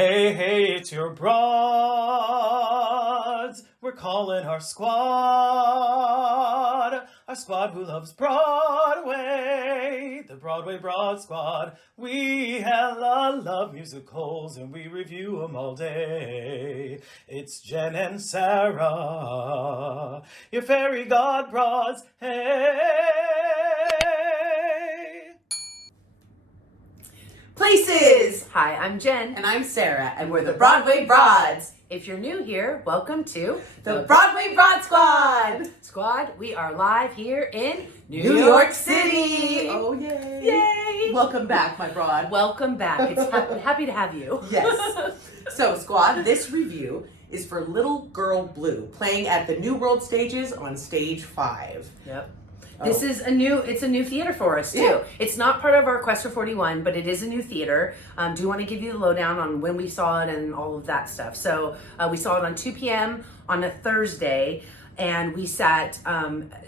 Hey, hey, it's your broads. We're calling our squad who loves Broadway, the Broadway Broad Squad. We hella love musicals and we review them all day. It's Jen and Sarah, your fairy god broads. Hey. Places! Hi, I'm Jen. And I'm Sarah, and we're the Broadway Broads. If you're new here, welcome to The Broadway Broad Squad! We are live here in New York City! Oh, yay! Yay! Welcome back, my broad. Welcome back. It's happy to have you. Yes. So, squad, this review is for Little Girl Blue, playing at the New World Stages on Stage 5. Yep. This is a new theater for us too. Yeah. It's not part of our Quest for 41, but it is a new theater. Do want to give you the lowdown on when we saw it and all of that stuff. So we saw it on 2 p.m. on a Thursday, and we sat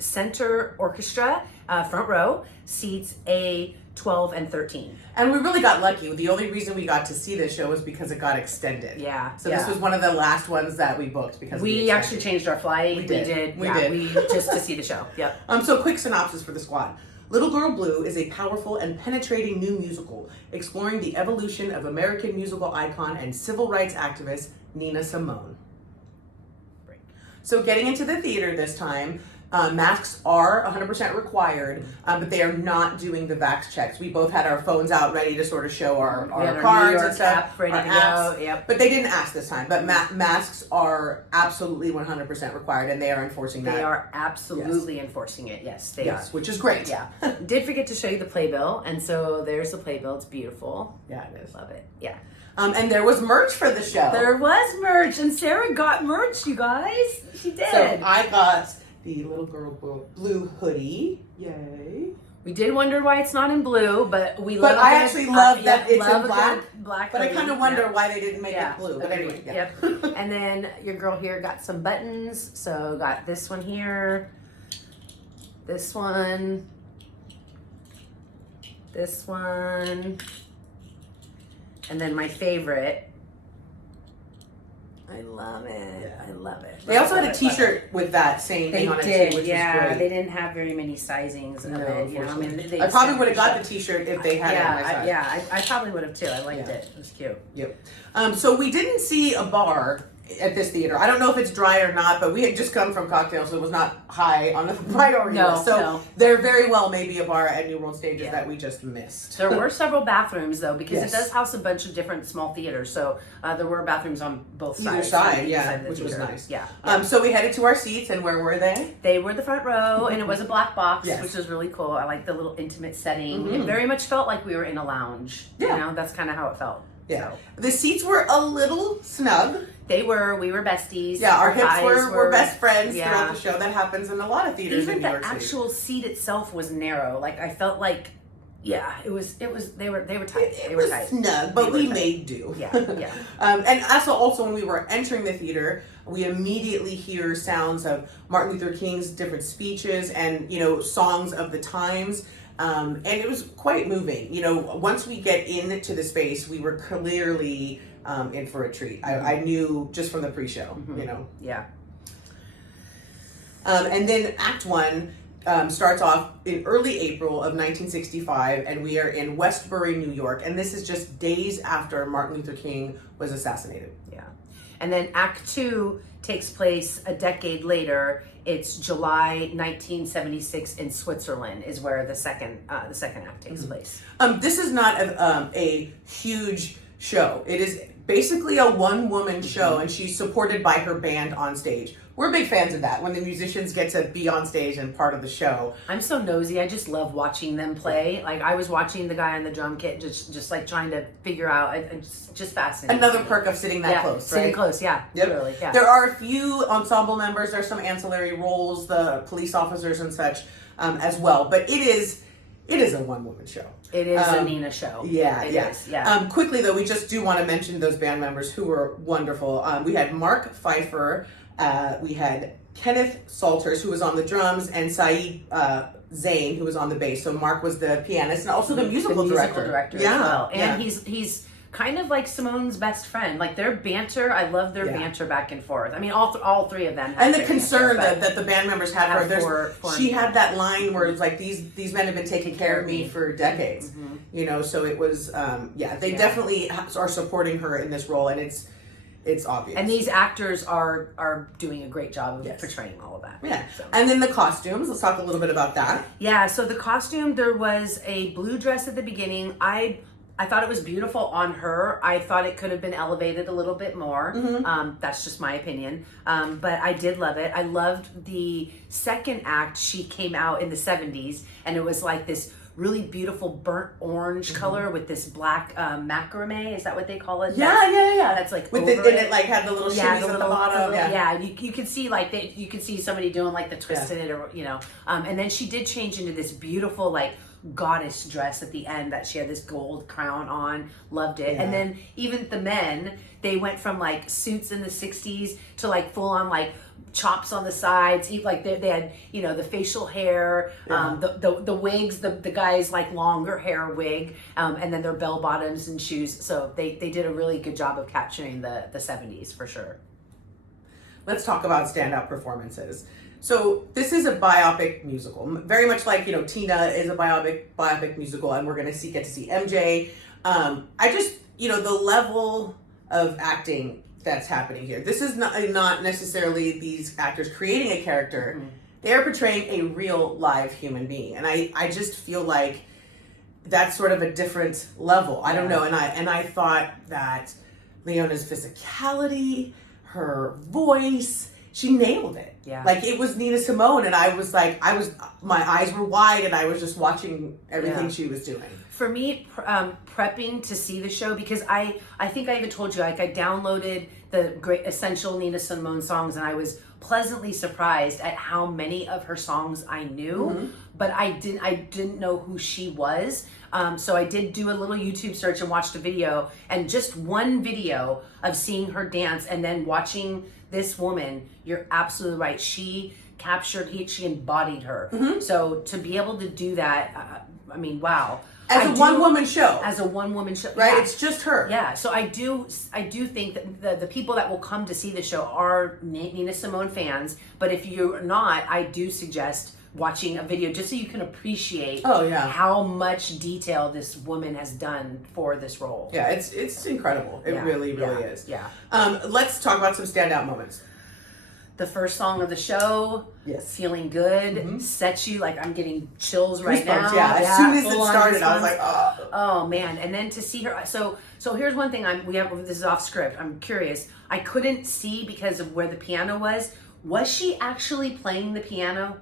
center orchestra, front row, seats A, 12, and 13. And we really got lucky. The only reason we got to see this show was because it got extended. Yeah. So this was one of the last ones that we booked because we actually changed our flight. We did. We just to see the show. Yep. So quick synopsis for the squad. Little Girl Blue is a powerful and penetrating new musical exploring the evolution of American musical icon and civil rights activist Nina Simone. Right. So getting into the theater this time, masks are 100% required, but they are not doing the vax checks. We both had our phones out ready to sort of show our cards and stuff. App ready our to apps, go. Yep. But they didn't ask this time. But masks are absolutely 100% required, and they are enforcing that. They are absolutely enforcing it. Yes, they are. Which is great. Yeah. Did forget to show you the playbill, and so there's the playbill. It's beautiful. Yeah, it is. Love it. Yeah. And there was merch for the show. There was merch, and Sarah got merch, you guys. She did. So I got the Little Girl Blue hoodie. Yay. We did wonder why it's not in blue, but we But love I it. actually love that it's love in a black. good black But I hoodie. kind of wonder Yep. why they didn't make Yeah. it blue. But anyway, yeah. Yep. And then your girl here got some buttons. So got this one here, this one, and then my favorite. I love it. Yeah. I love it. They also had a T-shirt with that same thing on it too, which was great. They didn't have very many sizings of it. You know, I mean, I probably would have got the T-shirt if they had it on my size. I probably would have too. I liked it. It was cute. Yep. So we didn't see a bar at this theater. I don't know if it's dry or not, but we had just come from cocktails, so it was not high on the priority list. So there very well may be a bar at New World Stages that we just missed. There were several bathrooms though, because Yes. it does house a bunch of different small theaters. So there were bathrooms on both Either sides. side, Either side of the which was theater. nice. Yeah. So we headed to our seats, and where were they? They were the front row, and it was a black box, Yes. which was really cool. I like the little intimate setting. Mhm. It very much felt like we were in a lounge. Yeah. You know, that's kind of how it felt. Yeah. So. The seats were a little snug. We were besties. Yeah, our hips thighs were best friends yeah. throughout the show. That happens in a lot of theaters Even in New York the City. actual seat itself was narrow. Like I felt like, yeah, it was. They were tight. It They were was tight. snug, but They were we tight. made do. Yeah, yeah. And also when we were entering the theater, we immediately hear sounds of Martin Luther King's different speeches and, songs of the times. And it was quite moving. Once we get into the space, we were clearly in for a treat. I knew just from the pre-show, Yeah. And then Act 1 starts off in early April of 1965, and we are in Westbury, New York. And this is just days after Martin Luther King was assassinated. Yeah. And then Act 2 takes place a decade later. It's July 1976 in Switzerland is where the second act takes place. This is not a huge show. It is basically a one-woman show, and she's supported by her band on stage. We're big fans of that, when the musicians get to be on stage and part of the show. I'm so nosy. I just love watching them play. Like I was watching the guy on the drum kit, just like trying to figure out. It's just fascinating. Another perk of sitting that close, right? Sitting close, yeah. Yep. Literally, yeah. There are a few ensemble members. There's some ancillary roles, the police officers and such, as well. But it is a one-woman show. It is a Nina show. Yeah, It yeah. is, yeah. Quickly though, we just do want to mention those band members who were wonderful. We had Mark Pfeiffer. We had Kenneth Salters, who was on the drums, and Saeed Zane, who was on the bass. So Mark was the pianist and also the musical director. As well. And he's kind of like Simone's best friend. Like their banter, I love their banter back and forth. I mean, all three of them. And the concern that the band members had for her. She me. had that line where it's like, these men have been taking care of me for decades. Mm-hmm. You know, so it was, they definitely are supporting her in this role, and it's obvious. And these actors are doing a great job of portraying all of that. Yeah. So. And then the costumes. Let's talk a little bit about that. Yeah. So the costume, there was a blue dress at the beginning. I thought it was beautiful on her. I thought it could have been elevated a little bit more. Mm-hmm. That's just my opinion. But I did love it. I loved the second act. She came out in the 70s, and it was like this really beautiful burnt orange color with this black macrame. Is that what they call it? Yeah. That's like with over and it like had the little shimmies at the bottom. You could see like you could see somebody doing like the twist in it, or and then she did change into this beautiful like goddess dress at the end that she had this gold crown on. Loved it. And then even the men, they went from like suits in the 60s to like full on like chops on the sides. Like they had the facial hair, the wigs, the guy's like longer hair wig, and then their bell bottoms and shoes. So they did a really good job of capturing the 70s for sure. Let's talk about standout performances. So this is a biopic musical, very much like Tina is a biopic musical, and we're going to get to see MJ. I just the level of acting that's happening here. This is not necessarily these actors creating a character. Mm-hmm. They're portraying a real live human being, and I just feel like that's sort of a different level. I don't know, and I thought that Laiona's physicality, her voice, she nailed it. Yeah. Like it was Nina Simone, and I was my eyes were wide, and I was just watching everything she was doing. For me, prepping to see the show, because I think I even told you, like I downloaded the great essential Nina Simone songs, and I was pleasantly surprised at how many of her songs I knew, but I didn't know who she was. So I did do a little YouTube search and watched a video, and just one video of seeing her dance and then watching this woman. You're absolutely right. She embodied her. Mm-hmm. So to be able to do that, I mean, wow. As a one-woman show. Right? It's just her. Yeah. So I do think that the people that will come to see the show are Nina Simone fans. But if you're not, I do suggest watching a video just so you can appreciate how much detail this woman has done for this role. Yeah, it's incredible. It really is. Yeah. Let's talk about some standout moments. The first song of the show, Feeling Good, sets you, like I'm getting chills right now. Yeah, as soon as it started, I was like, oh. Oh man, and then to see her, so here's one thing this is off script, I'm curious. I couldn't see because of where the piano was. Was she actually playing the piano?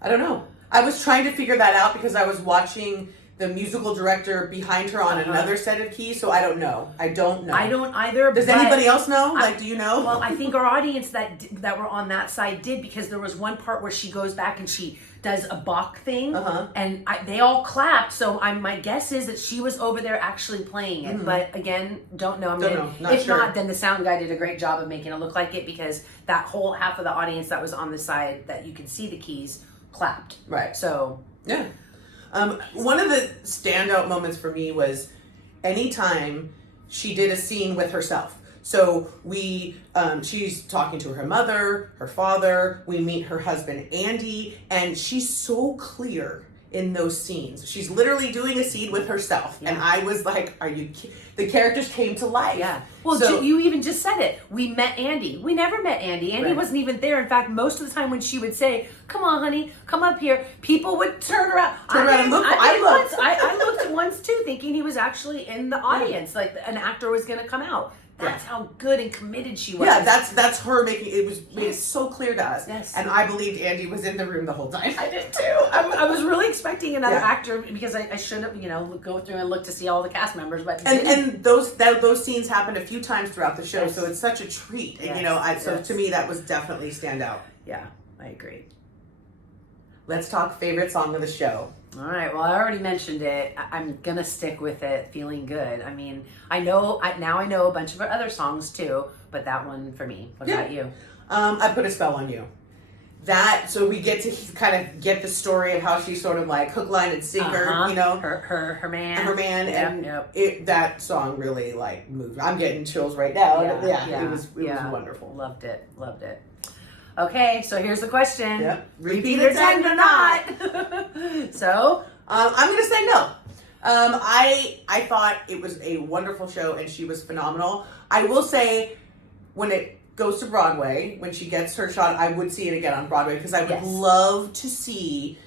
I don't know. I was trying to figure that out because I was watching the musical director behind her on another set of keys, so I don't know. I don't either. Does anybody else know? Do you know? Well, I think our audience that were on that side did, because there was one part where she goes back and she does a Bach thing, and they all clapped. So my guess is that she was over there actually playing it. But again, don't know. If not, then the sound guy did a great job of making it look like it, because that whole half of the audience that was on the side that you could see the keys clapped. Right. So yeah. One of the standout moments for me was anytime she did a scene with herself. So she's talking to her mother, her father, we meet her husband, Andy, and she's so clear in those scenes. She's literally doing a scene with herself. Yeah. And I was like, the characters came to life. Yeah. Well, so, you even just said it. We met Andy. We never met Andy. Andy wasn't even there. In fact, most of the time when she would say, come on, honey, come up here, people would turn around and look. I looked once too, thinking he was actually in the audience, like an actor was going to come out. That's how good and committed she was. Yeah, that's her making made it so clear to us. Yes. And I believed Andy was in the room the whole time. I did too. I was really expecting another actor, because I should have, go through and look to see all the cast members. But and those scenes happened a few times throughout the show, so it's such a treat. Yes. And to me that was definitely standout. Yeah, I agree. Let's talk favorite song of the show. All right. Well, I already mentioned it. I'm gonna stick with it. Feeling Good. I mean, I know a bunch of her other songs too, but that one for me. What about you? I Put a Spell on You. so we get to kind of get the story of how she sort of like hook, line, and sinker, you know, her man, and that song really like moved. I'm getting chills right now. It was wonderful. Loved it. Okay, so here's the question: Repeat attend or not? So I'm gonna say no. I thought it was a wonderful show and she was phenomenal. I will say, when it goes to Broadway, when she gets her shot, I would see it again on Broadway because I would love to see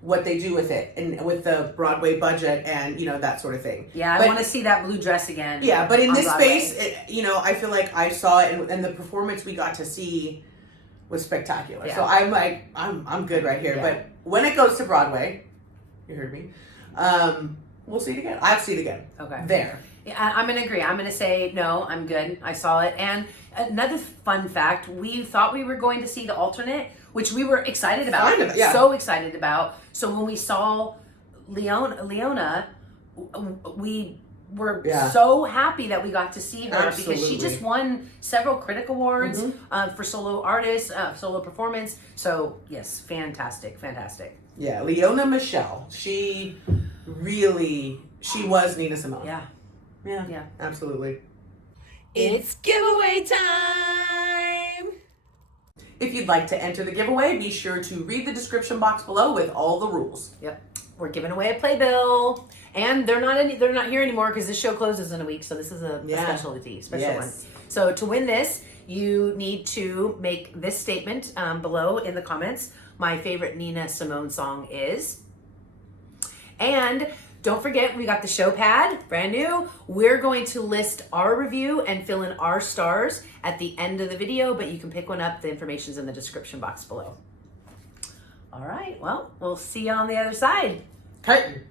what they do with it and with the Broadway budget and, you know, that sort of thing. Yeah, I want to see that blue dress again. Yeah, but in this Broadway. space, you know, I feel like I saw it and the performance we got to see was spectacular. Yeah. So I'm like, I'm good right here. Yeah. But when it goes to Broadway, you heard me, we'll see it again. I'll see it again. Okay. There. Yeah, I'm going to agree. I'm going to say no, I'm good. I saw it. And another fun fact, we thought we were going to see the alternate, which we were excited about. So excited about. So when we saw Laiona, we were so happy that we got to see her because she just won several critic awards for solo artist, solo performance. So yes, fantastic. Yeah, Laiona Michelle. She was Nina Simone. Yeah, absolutely. It's giveaway time! If you'd like to enter the giveaway, be sure to read the description box below with all the rules. Yep. We're giving away a playbill. And they're not here anymore because this show closes in a week, so this is a special one. So to win this, you need to make this statement below in the comments. My favorite Nina Simone song is. And don't forget, we got the show pad, brand new. We're going to list our review and fill in our stars at the end of the video, but you can pick one up. The information's in the description box below. All right, well, we'll see you on the other side. Curtain.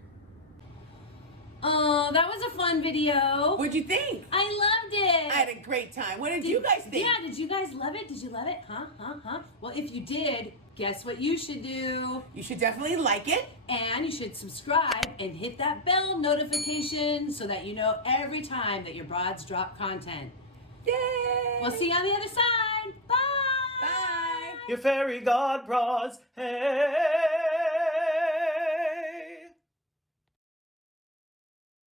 Oh, that was a fun video. What'd you think? I loved it. I had a great time. What did you guys think? Yeah, did you guys love it? Did you love it? Huh? Well, if you did, guess what you should do? You should definitely like it. And you should subscribe and hit that bell notification so that you know every time that your broads drop content. Yay! We'll see you on the other side. Bye! Bye! Your fairy god bras, hey.